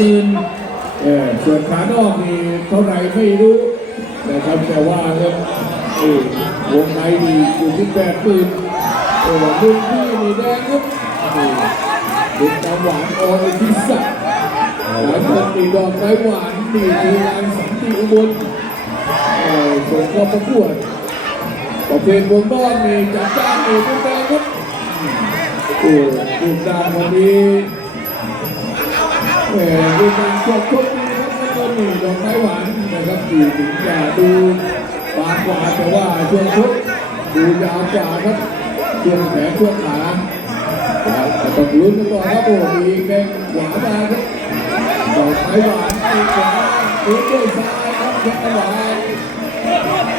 ปืนเออส่วนขานอกนี่เท่าไหร่ไม่รู้นะครับแต่ว่าครับเออวงในนี่อยู่ที่แปดปืนเออรุ่นพี่นี่แดงครับนี่ดุจน้ำหวานออยพิศักดิ์หลายคนนี่ดอกไม้หวานนี่คืองานสันติอุบลเออส่วนก็ประกวดประเภทวงนอกนี่จัดจ้านนี่เป็นแดงครับโอ้ดูดานวันนี้ แหมดูการชกชกดีครับแล้วก็หนี่งดอกไม้หวานนะครับอยู่ถึงจะดูบางกว่าแต่ว่าช่วงชกดูยาวกว่าครับช่วงแขนช่วงขาแต่ต้องลุ้นกันต่อนครับโอ้มีแข้งขวามาครับดอกไม้หวานตีขวาตีด้วยซ้ายครับเพชรหวาน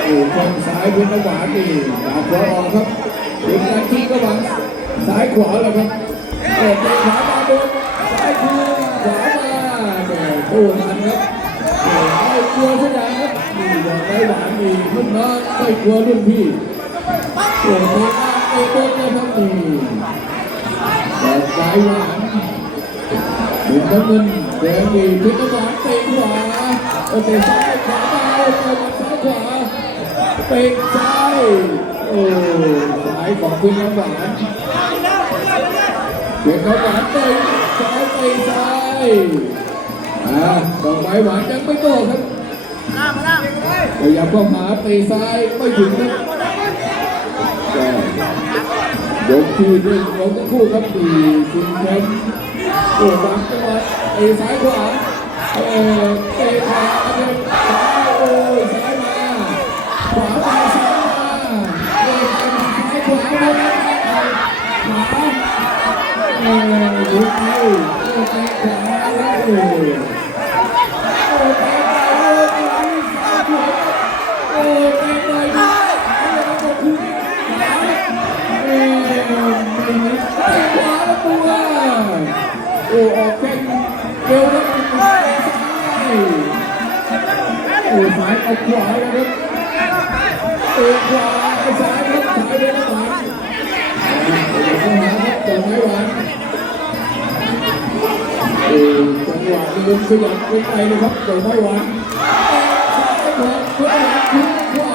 โอ้แข้งซ้ายเพชรหวานนี่ดาบขวาออกครับเป็นาทิ้งระหว่างซ้ายขวาแล้วครับเออเตะขวามาโดนซ้ายคืน แหม่โอ้ทันครับไม่กลัวสักอย่างครับนี่ดอกไม้หวานนี่รุ่นน้องไม่กลัวรุ่นพี่โอ้โหไอ้ต้นนะครับนี่ดอกไม้หวานมุมน้ำเงินแดงนี่เพชรหวานเตะขวาเตะซ้ายขวามาเตะซ้ายขวาเตะซ้ายโอ้ซ้ายของเพชรหวานเด็กเขาหวานเตะซ้ายเตะซ้าย อ่าดอกไม้หวานยังไม่โตครับพยายามเข้าหาเตะซ้ายไม่ถึงครับแต่ยกที่หนึ่งของทั้งคู่ครับดีคุณแชมป์โอ้บางจังหวะเตะซ้ายขวาเออเตะขวาเดินซ้ายโอ้ยซ้ายมาขวามาซ้ายมาเตะซ้ายขาซ้ายขวาขวาเออไม่ไม่ไป โอ้ออกแข้งเร็วแล้วมันซ้ายโอ้ยซ้ายเอาขวาแล้วครับเตะขวา จังหวะนี้ขยับลงไปนะครับเดี๋ยวไม่หวานซ้ายขวาขวาขึ้นขวา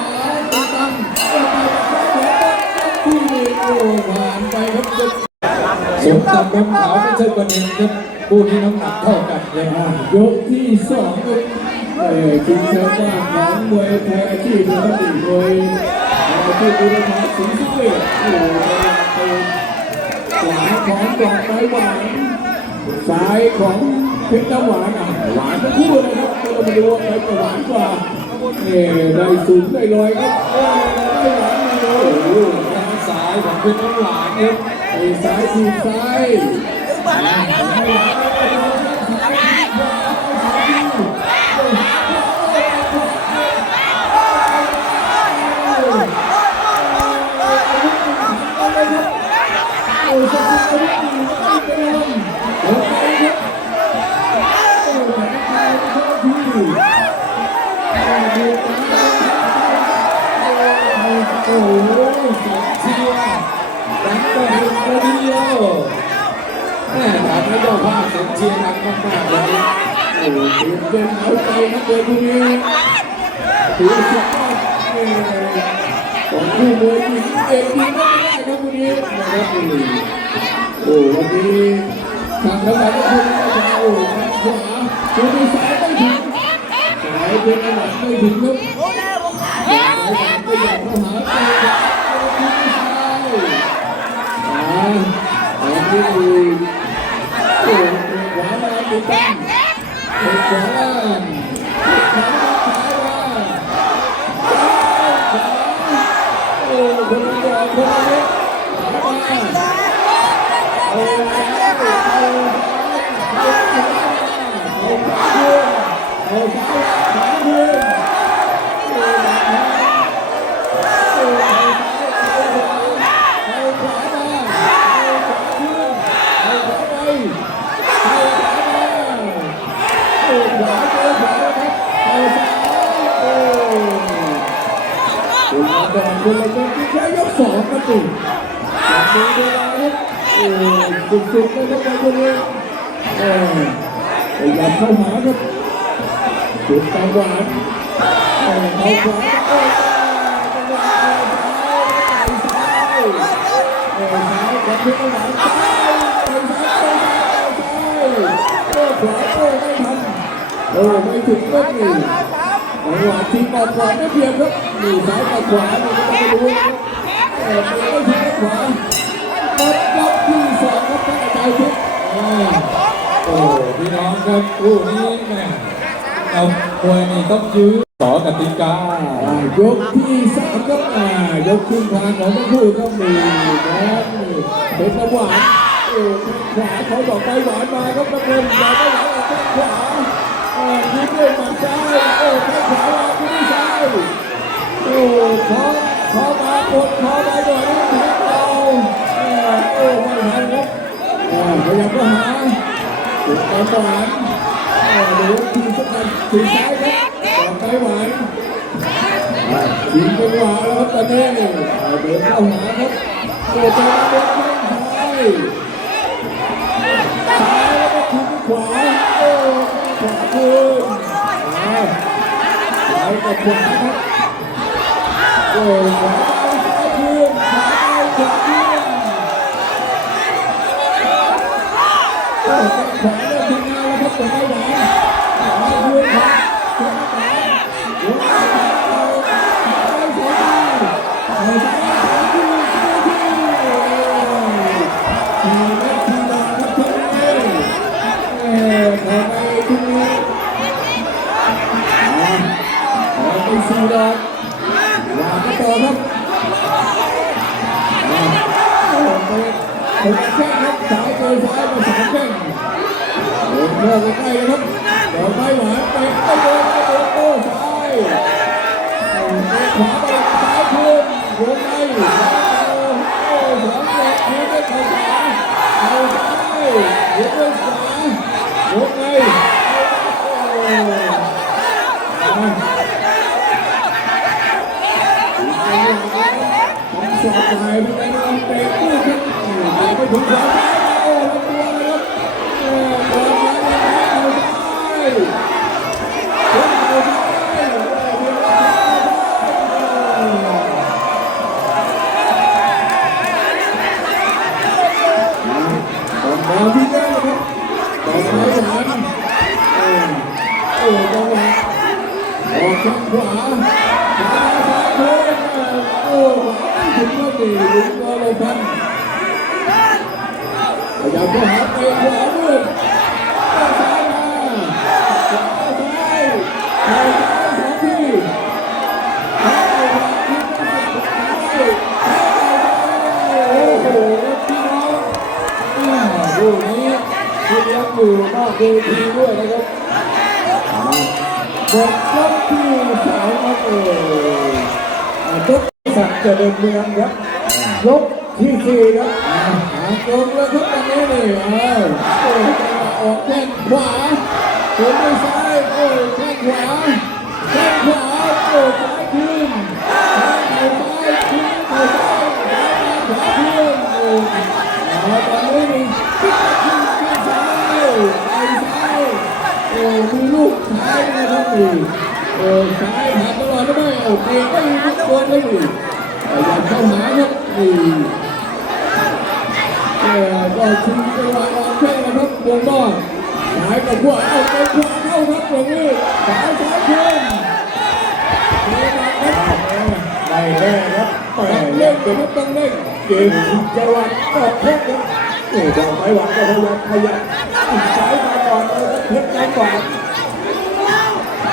ตั้งตั้งไปซ้ายขวาที่โอ้ผ่านไปครับสมตำน้ำขาวไม่ใช่ประเด็นครับคู่นี้น้ำหนักเท่ากันเลยนะยกที่สองครับเออชิงแชมป์บ้านของมวยไทยอาชีพนะครับอีกโดยอาชีพบุรพาสิงห์สุเวชโอ้โหขวาของดอกไม้หวานซ้ายของ เพชรน้ำหวานอะหวานทั้งคู่นะครับเรามาดูว่าใครจะหวานกว่าเออได้สูงได้ลอยครับเออได้หวานมาเลยโอ้โหทางซ้ายของเป็นน้ำหวานครับไอ้ซ้ายทีซ้าย ต่อหนึ่งประเดียวแม่ทำให้เจ้าภาพเสียงเชียร์ดังมากๆวันนี้โอ้โหเต้นเอาใจนะเกิดพรุ่งนี้ถือสุดยอดเอ่อของคู่มวยที่เอกดีมากๆครับพรุ่งนี้นะครับโอ้วันนี้ทางทั้งหลายทุกคนจะโอ้โหขวาตัวที่ซ้ายไม่ถึงซ้ายเป็นอันดับไม่ถึงครับซ้ายไม่อยากเข้าหาตัวตัวที่ซ้าย อ่าตอนนี้โอ้โหขวาม ดอกคนละเม็ดที่ใช้ยกสองครับตู่ดูเวลาครับโอ้สุดๆเลยครับคนนี้เออพยายามเข้าหาครับจุดตาหวานเออเข้าขวาเออจังเออซ้ายเออซ้ายขวานซ้ายเออซ้ายเออซ้ายเออขวาเออไม่ทันโอ้ไม่ถึงก็นี่ จังหวะทีมออกก่อนไม่เพียงครับหนีซ้ายกับขวานี่ก็ต้องดูนะครับเออไม่ได้ถึงขวาหมดยกที่สองครับท่านอาจทิพย์อ่าโอ้พี่น้องครับคู่นี้แม่เอามวยนี่ต้องยื้อต่อกติกายกที่สามครับอ่ายกครึ่งทางของทั้งคู่ก็มีนะเป็นน้ำหวานโอ้แข้งขวาเขาบอกไปหวานมาครับนักเรียนบอกไปหวานออกขวา อ่ายิงด้วยหมัดซ้ายโอ้แข้งขวามาที่นี่ซ้ายโอ้ขอขอมากดขอมาหน่อยนะแข้งเราอ่าโอ้ไม่ทันครับพยายามก็หาจุดน้ำหวานอ่าเดี๋ยวทีมสักกันทีซ้ายครับบอไปหวานทีมจังหวะแล้วครับตอนนี้เอาเดินเข้าหาครับโอ้จะเดินข้างซ้าย ขวาครับโอ้ขวาซ้ายคืนขวาขวาคืนขวาเริ่มทำงานแล้วครับตัวไม่ไห ไปไม่โดนไม่โดนโต้ซ้ายขวาไปซ้ายคืนวงในโอ้สองดอกคืนด้วยเข่าขวาเข่าซ้ายยกด้วยขวาวงในโอ้ผมสอบไปไม่ได้ลองเตะคู่ครับไปถึงขวา บทยกที่สามครับเออยกสักดิ์เจริญเมืองครับยกที่สี่ครับหาตรงแล้วทุกตอนนี้นี่อ้าวโอ้จังหวะออกแข้งขวาโดนด้วยซ้ายโอ้แข้งขวา นะครับนี่โอ้ซ้ายผ่านตลอดหรือไม่โอ้เตะไม่ลุกโดนเลยนี่พยายามเข้าหาครับนี่เออก็ชิงจังหวะออกแข้งนะครับวงนอกสายกับขวาเอาไปขวาเข้าครับตรงนี้สายสายขึ้นเล่นครับได้แน่ครับแต่เล่นครับต้องเล่นเกมจังหวะออกแข้งครับโอ้ดอกไม้หวานก็พยายามขยับซ้ายมาก่อนเลยเพชรน้ำหวาน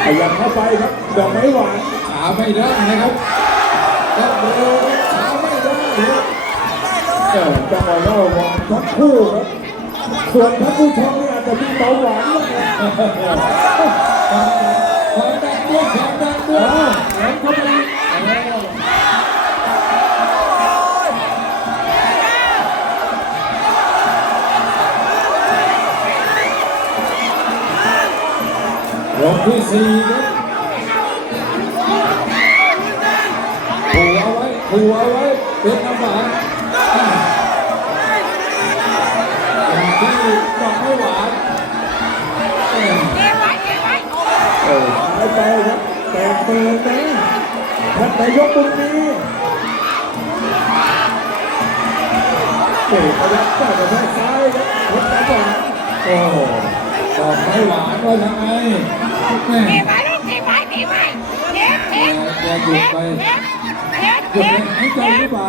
ขยับเข้าไปครับดอกไม้หวานขาไม่ได้นะครับต้องเร็วขาไม่ได้ครับเออจังหวะระหว่างทั้งคู่ครับส่วนท่านผู้ชมนี่อาจจะมีเบาหวานนะครับความดันด้วยความดันด้วยแหลมเข้าไป สี่ครับถูเอาไว้ถูเอาไว้เป็นน้ำหวานที่ดอกไม้หวานเออไปครับแปดหมื่นนะท่านนายกบุญมีเตะกระดับก็กระแทกซ้ายครับเพชรน้ำหวานโอ้ดอกไม้หวานว่ายังไง แม่ตีไปลูกตีไปตีไปเจ็บเจ็บแกหยุดไปเจ็บหยุดเจ็บไปให้ใจหรือเปล่า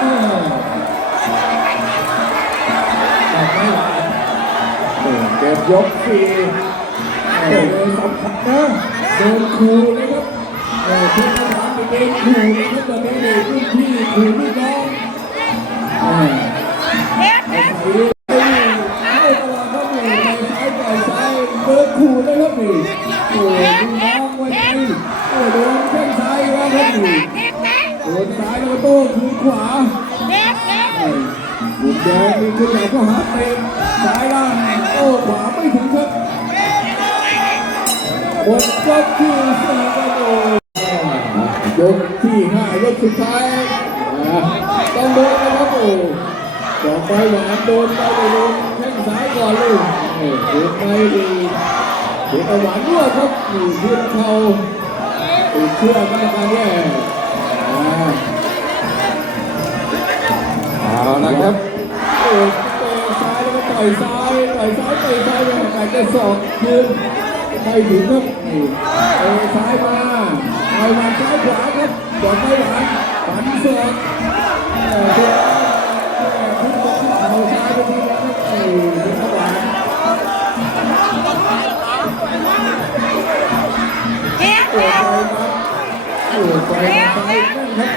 เออดอกไม้หวานเก็บยกสี่เออสำคัญนะโดนขู่เลยครับเออทุกคนทำไปโดนขู่เลยครับตอนนี้เนี่ยรุ่นพี่ขู่ลูกน้อง โอ้ลูน้องไว้ใจโอ้โดนแข้งซ้ายวครับนี่เจ็บเจ็บโดนซ้ายแล้วโต้คืนขวาเจ็บเจ็บไอ้บุญแดงนี่ขึ้นไหนก็หาเตะซ้ายล่างโต้ขวาไม่ถึงครับหมดยกที่สี่ครับโอ้ยกที่ห้ายกสุดท้ายต้องโดนนะครับโอ้ดอกไม้หวานโดนไปโดนแข้งซ้ายก่อนเลยเออโดนไปดี เดี๋ยวหวานรั่วครับนี่เพื่อเขาติดเชื่อกันกันแย่เอาละครับโอ้ยเตะซ้ายแล้วก็ต่อยซ้ายต่อยซ้ายเตะซ้ายไปแต่จะสอกคืนไม่ถึงครับเตะซ้ายมาต่อยมาซ้ายขวาครับบอลไม่หวานฝันสอกเออเดี๋ยวเออขึ้นบอลเขาซ้ายไปทีแล้วครับ โอ้ยไปมาซ้ายนั่น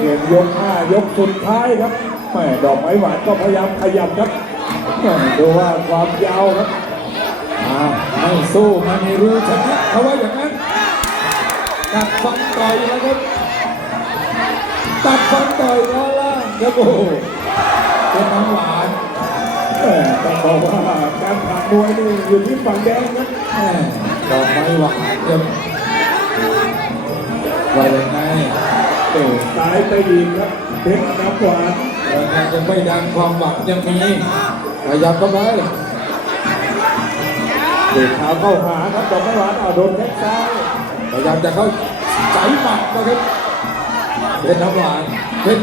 เก็บยกห้ายกสุดท้ายครับแม่ดอกไม้หวานก็พยายามขยับครับดูว่าความยาวครับอ้าวไม่สู้มันมีรู้ชนะเขาว่าอย่างนั้นตัดฟันต่อยแล้วครับตัดฟันต่อยแล้วล่างครับโอ้โหเป็นน้ำหวานเออต้องบอกว่าการผ่านมวยนี่อยู่ที่ฝั่งแดงครับดอกไม้หวานครับ ว่ายังไงเออซ้ายไปยิงครับเพชรน้ำหวานยังยังไม่ดังความหวังยังมีขยับเข้าไปเด็กเท้าเข้าหาครับดอกไม้หวานเอาโดนแข้งซ้ายพยายามจะเข้าใจหมัดนะครับเป็นน้ำหวานเป็น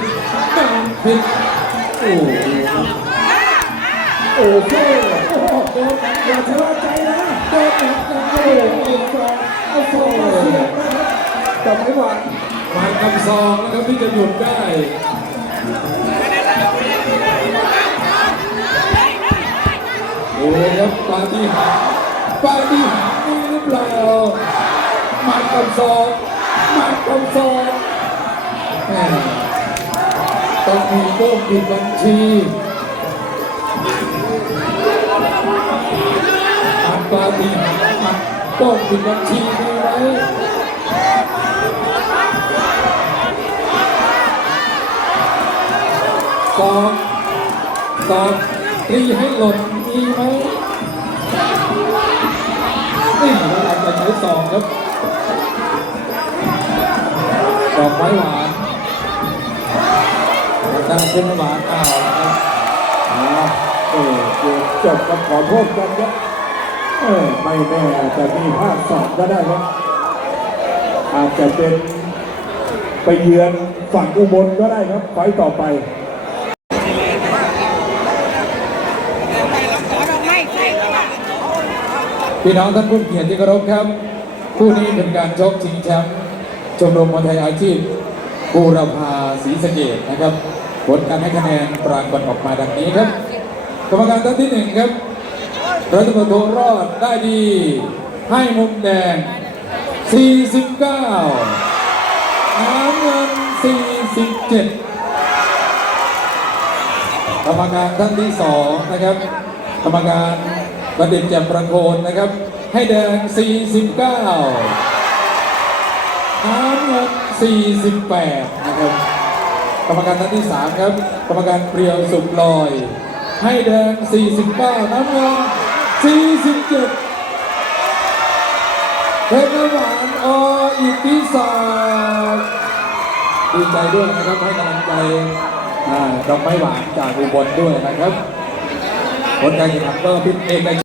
เพชรโอ้โหโอ้โหโอ้โหโดนอย่าชะล่าใจนะโดนหนักนะโอ้โหเอาซองเอาซองมาเสียบนะครับ ดอกไม้หวานหมายคำซองนะครับที่จะหยุดได้โอ้ครับปาฏิหาริย์ปาฏิหาริย์นี่หรือเปล่ามาคำซองมาคำซองต้องมีโป้งปิดบัญชีอันปาฏิหาริย์อันโป้งปิดบัญชีมีไหม องสองตีให้หล่นมีไหมนี่เราอาจจะใช้สองครับดอกไม้หวานดอกเป็นหวานอ้าวครับอ่าเออจบกับขอโทษกันครับเออไม่แน่อาจจะมีภาคสองก็ได้ครับอาจจะเป็นไปเยือนฝั่งอุบลก็ได้ครับไฟต่อไป ไม่ใช่ก็ว่า พี่น้องท่านผู้เกียรติที่เคารพครับคู่นี้เป็นการชกชิงแชมป์ชมรมมวยไทยอาชีพบูรพาศรีสะเกดนะครับผลการให้คะแนนปรากฏออกมาดังนี้ครับ กรรมการท่านที่หนึ่งครับรัตมโทรอดได้ดี ให้มุมแดง 49 น้ำเงิน 47 กรรมการท่านที่สองนะครับ กรรมการ บัณฑิตแจ่มประโคนนะครับ ให้แดง 49น้ำเงิน48 นะครับ กรรมการท่านที่สามครับ กรรมการเปรียวสุกลอย ให้แดง 49 น้ำเงิน47เพชรน้ำหวานออิทธิศาสตร์ดีใจด้วยนะครับให้กำลังใจดอกไม้หวานจากอุบลด้วยนะครับผลการแข่งขันก็พิเอก